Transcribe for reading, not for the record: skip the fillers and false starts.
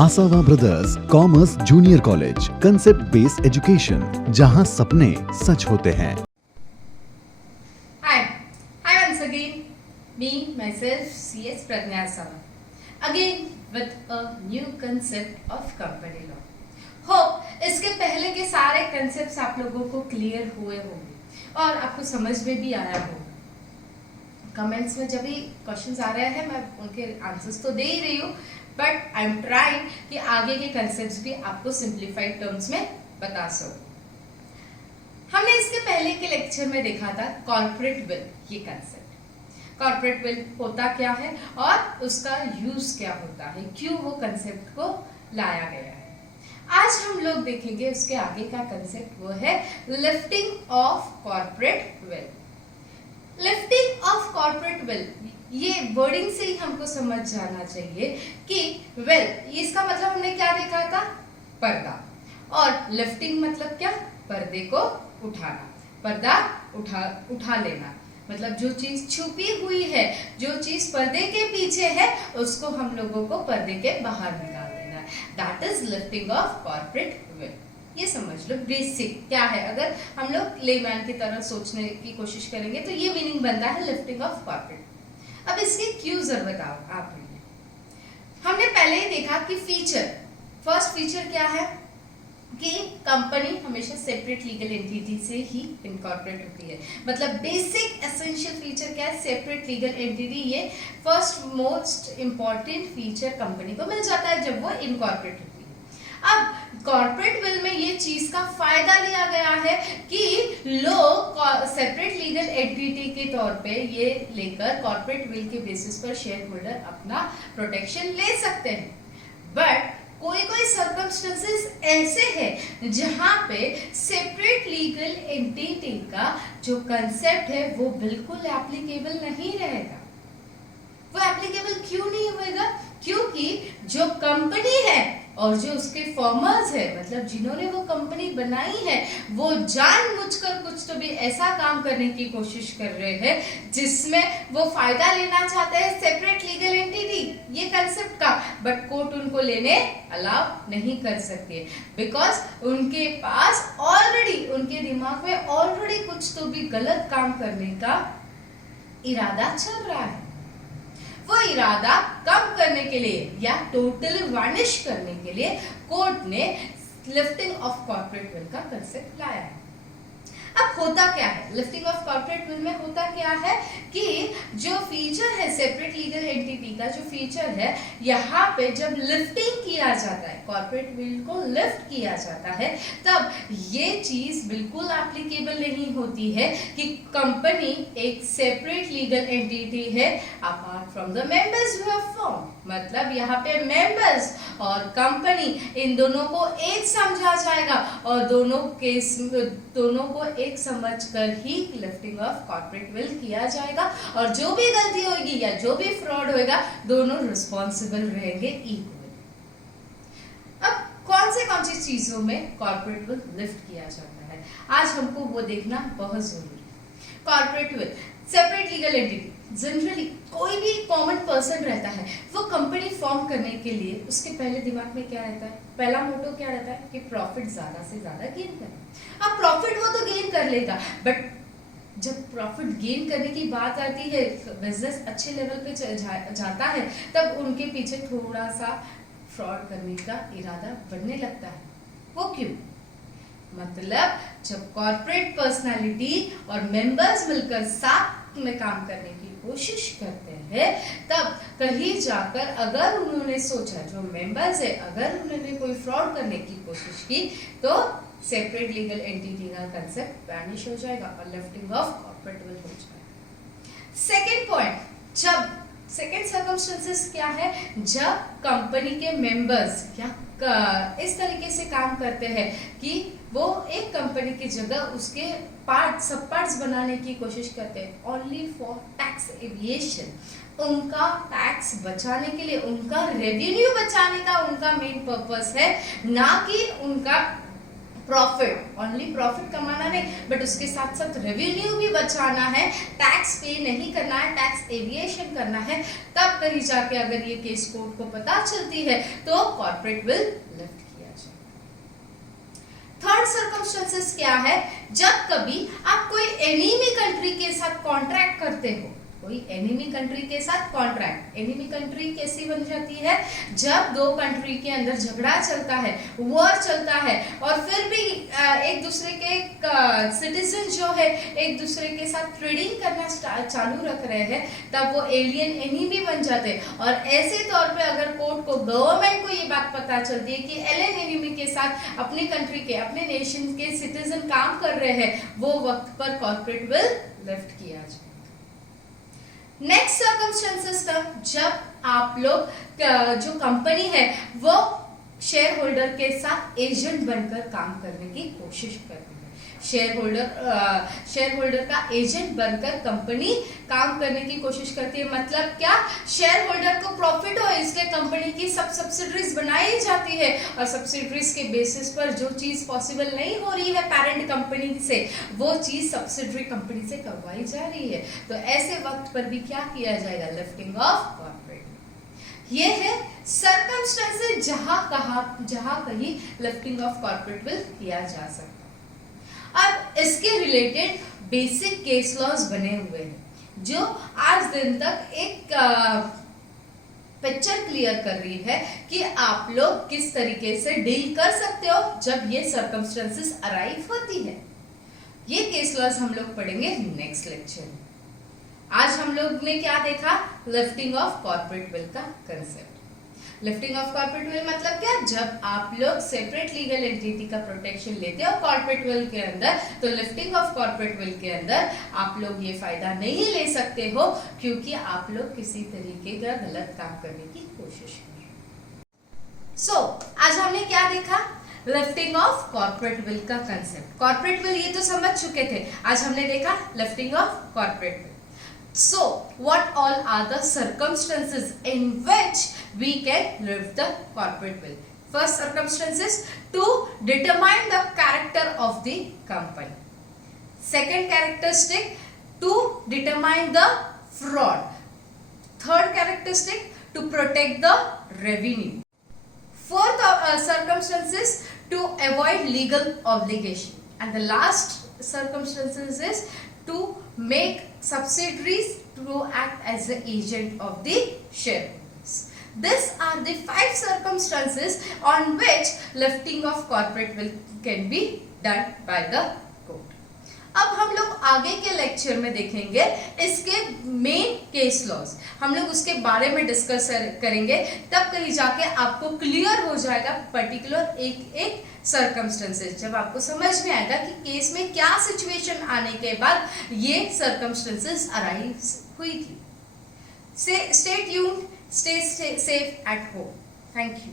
आसावा brothers commerce junior college, concept based education, जहां सपने सच होते हैं। Hi once again, me myself CS Pragnya Asawa again with a new concept of company law. Hope इसके पहले के सारे concepts आप लोगों को clear हुए होंगे और आपको समझ में भी आया होगा। कमेंट्स में जब भी क्वेश्चंस आ रहे हैं मैं उनके आंसर्स तो दे ही रही हूँ, बट आई एम ट्राइंग कि आगे के कंसेप्ट्स भी आपको सिंप्लीफाइड टर्म्स में बता सकूं। हमने इसके पहले के लेक्चर में देखा था कॉर्पोरेट विल, ये कंसेप्ट कॉर्पोरेट विल होता क्या है और उसका यूज क्या होता है, क्यों वो कंसेप्ट को लाया गया है। आज हम लोग देखेंगे उसके आगे का कंसेप्ट, वो है lifting of corporate will. Lifting of corporate will, ये वर्डिंग से ही हमको समझ जाना चाहिए कि वेल इसका मतलब हमने क्या देखा था, पर्दा, और लिफ्टिंग मतलब क्या, पर्दे को उठाना, पर्दा उठा लेना, मतलब जो चीज छुपी हुई है, जो चीज पर्दे के पीछे है, उसको हम लोगों को पर्दे के बाहर निकाल देना, that is lifting of corporate will. ये समझ लो बेसिक क्या है। अगर हम लोग लेमैन की तरह सोचने की कोशिश करेंगे तो ये मीनिंग बनता है लिफ्टिंग ऑफ कॉर्पोरेट। अब इसकी क्यों जरूरत आप रही है, हमने पहले ही देखा कि फीचर, फर्स्ट फीचर क्या है कि कंपनी हमेशा सेपरेट लीगल एंटिटी से ही इनकॉर्पोरेट होती है। मतलब बेसिक एसेंशियल फीचर क्या है, सेपरेट लीगल एंटिटी। ये first most important feature company को मिल जाता है जब वो इनकॉर्पोरेट होती है। अब कॉर्पोरेट विल में ये चीज का फायदा लिया गया है कि लोग सेपरेट लीगल एंटिटी के तौर पे ये लेकर कॉर्पोरेट विल के बेसिस पर शेयर होल्डर अपना प्रोटेक्शन ले सकते हैं। बट कोई सर्कमस्टेंसेस ऐसे हैं जहां पे सेपरेट लीगल एंटिटी का जो कंसेप्ट है वो बिल्कुल एप्लीकेबल नहीं रहेगा। वो एप्लीकेबल क्यों नहीं होएगा, क्योंकि जो कंपनी है और जो उसके फॉर्मर्स है, मतलब जिन्होंने वो कंपनी बनाई है, वो जानबूझकर कुछ तो भी ऐसा काम करने की कोशिश कर रहे हैं जिसमें वो फायदा लेना चाहते हैं सेपरेट लीगल एंटिटी ये कंसेप्ट का, बट कोर्ट उनको लेने अलाउ नहीं कर सकती है, बिकॉज उनके पास ऑलरेडी, उनके दिमाग में ऑलरेडी कुछ तो भी गलत काम करने का इरादा चल रहा है। वो इरादा कम करने के लिए या टोटली वार्निश करने के लिए कोर्ट ने लिफ्टिंग ऑफ कॉर्पोरेट विल का कंसेप्ट लाया है। अब होता क्या है लिफ्टिंग ऑफ कॉर्पोरेट विल में, होता क्या है कि जो फीचर है सेपरेट लीगल एंटिटी का, जो फीचर है यहाँ पे जब लिफ्टिंग किया जाता है, कॉर्पोरेट विल को लिफ्ट किया जाता है, तब ये चीज बिल्कुल एप्लीकेबल नहीं होती है कि कंपनी एक सेपरेट लीगल एंटिटी है apart from the members who have form. मतलब यहाँ पे मेंबर्स और कंपनी इन दोनों को एक समझा जाएगा और दोनों को एक समझकर ही लिफ्टिंग ऑफ कॉर्पोरेट विल किया जाएगा, और जो भी गलती होगी या जो भी फ्रॉड होएगा दोनों रिस्पॉन्सिबल रहेंगे इक्वली। अब कौन सी चीजों में कॉर्पोरेट विल लिफ्ट किया जाता है, आज हमको वो देखना बहुत जरूरी है। Corporate will, separate legal entity, generally कोई भी कॉमन पर्सन रहता है, वो कंपनी फॉर्म करने के लिए उसके पहले दिमाग में क्या रहता है, पहला मोटो क्या रहता है कि प्रॉफिट ज्यादा से ज्यादा गेन करना। अब प्रॉफिट वो तो गेन कर लेगा, बट जब प्रॉफिट गेन करने की बात आती है, बिजनेस अच्छे लेवल पे जाता है, तब उनके पीछे थोड़ा सा फ्रॉड करने का इरादा बढ़ने लगता है। वो क्यों, मतलब जब कॉर्पोरेट पर्सनालिटी और मेंबर्स मिलकर साथ में काम करने की कोशिश करते हैं, तब कहीं जाकर अगर उन्होंने सोचा, जो मेंबर्स है, अगर उन्होंने कोई फ्रॉड करने की कोशिश की, तो सेपरेट लीगल एंटिटी का कंसेप्ट वैनिश हो जाएगा और लिफ्टिंग ऑफ कॉर्पोरेट विल हो जाएगा। सेकेंड पॉइंट, जब सेकेंड सर्कमस्टेंसेस क्या है, जब कंपनी के मेंबर्स क्या इस तरीके से काम करते हैं कि वो एक कंपनी की जगह उसके सब पार्ट्स बनाने की कोशिश करते हैं ओनली फॉर टैक्स एविएशन। उनका टैक्स बचाने के लिए, उनका रेवेन्यू बचाने का उनका मेन पर्पस है, ना कि उनका प्रॉफिट, ओनली प्रॉफिट कमाना नहीं बट उसके साथ साथ रेवेन्यू भी बचाना है, टैक्स पे नहीं करना है, टैक्स एविएशन करना है, तब कहीं जाके अगर ये केस कोर्ट को पता चलती है तो कॉर्पोरेट विल लिफ्ट किया जाए। थर्ड सर्कमस्टेंसेस क्या है, जब कभी आप कोई एनिमी कंट्री के साथ कॉन्ट्रैक्ट करते हो, कोई एनिमी कंट्री के साथ कॉन्ट्रैक्ट, एनिमी कंट्री कैसी बन जाती है, जब दो कंट्री के अंदर झगड़ा चलता है, वॉर चलता है और फिर भी एक दूसरे के सिटीजन जो है एक दूसरे के साथ ट्रेडिंग करना चालू रख रहे हैं, तब वो एलियन एनिमी बन जाते हैं। और ऐसे तौर पे अगर कोर्ट को, गवर्नमेंट को ये बात पता चलती है कि एलियन एनिमी के साथ अपने कंट्री के, अपने नेशन के सिटीजन काम कर रहे हैं, वो वक्त पर कॉर्पोरेट विल लिफ्ट किया जाए। नेक्स्ट सर्कमस्टेंसेस का, जब आप लोग जो कंपनी है वो शेयर होल्डर के साथ एजेंट बनकर काम करने की कोशिश कर रही है, शेयर होल्डर का एजेंट बनकर कंपनी काम करने की कोशिश करती है। मतलब क्या, शेयर होल्डर को प्रॉफिट हो इसलिए कंपनी की सब सब्सिडरीज बनाई जाती है और सब्सिडरीज के बेसिस पर जो चीज पॉसिबल नहीं हो रही है पेरेंट कंपनी से, वो चीज सब्सिडरी कंपनी से करवाई जा रही है। तो ऐसे वक्त पर भी क्या किया जाएगा, लिफ्टिंग ऑफ कॉर्पोरेट। ये है सर्कमस्टेंसेस जहां कहीं लिफ्टिंग ऑफ कॉर्पोरेट विल किया जा सकता है। अब इसके रिलेटेड बेसिक केस लॉज बने हुए हैं जो आज दिन तक एक पिक्चर क्लियर कर रही है कि आप लोग किस तरीके से डील कर सकते हो जब ये सर्कमस्टेंसेस अराइव होती है। ये केस लॉज हम लोग पढ़ेंगे नेक्स्ट लेक्चर में। आज हम लोग ने क्या देखा, लिफ्टिंग ऑफ कॉर्पोरेट विल का concept. Lifting of corporate will मतलब क्या, जब आप लोग सेपरेट लीगल एंटिटी का प्रोटेक्शन लेते हो कॉर्पोरेट विल के अंदर, तो लिफ्टिंग ऑफ कॉर्पोरेट विल के अंदर आप लोग ये फायदा नहीं ले सकते हो क्योंकि आप लोग किसी तरीके का गलत काम करने की कोशिश कर रहे हो। आज हमने क्या देखा, लिफ्टिंग ऑफ कॉर्पोरेट विल का कंसेप्ट। कॉर्पोरेट विल ये तो समझ चुके थे, आज हमने देखा lifting of corporate will. So, what all are the circumstances in which we can lift the corporate will? First circumstance is to determine the character of the company. Second characteristic, to determine the fraud. Third characteristic, to protect the revenue. Fourth circumstances, to avoid legal obligation. And the last circumstances is to make subsidiaries to act as the agent of the shareholders. These are the 5 circumstances on which lifting of corporate will can be done by the court. अब हम लोग आगे के lecture में देखेंगे इसके main case laws, हम लोग उसके बारे में डिस्कस करेंगे, तब कहीं जाके आपको क्लियर हो जाएगा पर्टिकुलर एक सर्कमस्टेंसेस, जब आपको समझ में आएगा कि केस में क्या सिचुएशन आने के बाद ये सर्कमस्टेंसेस अराइव हुई थी। Stay tuned, stay safe at home. Thank you.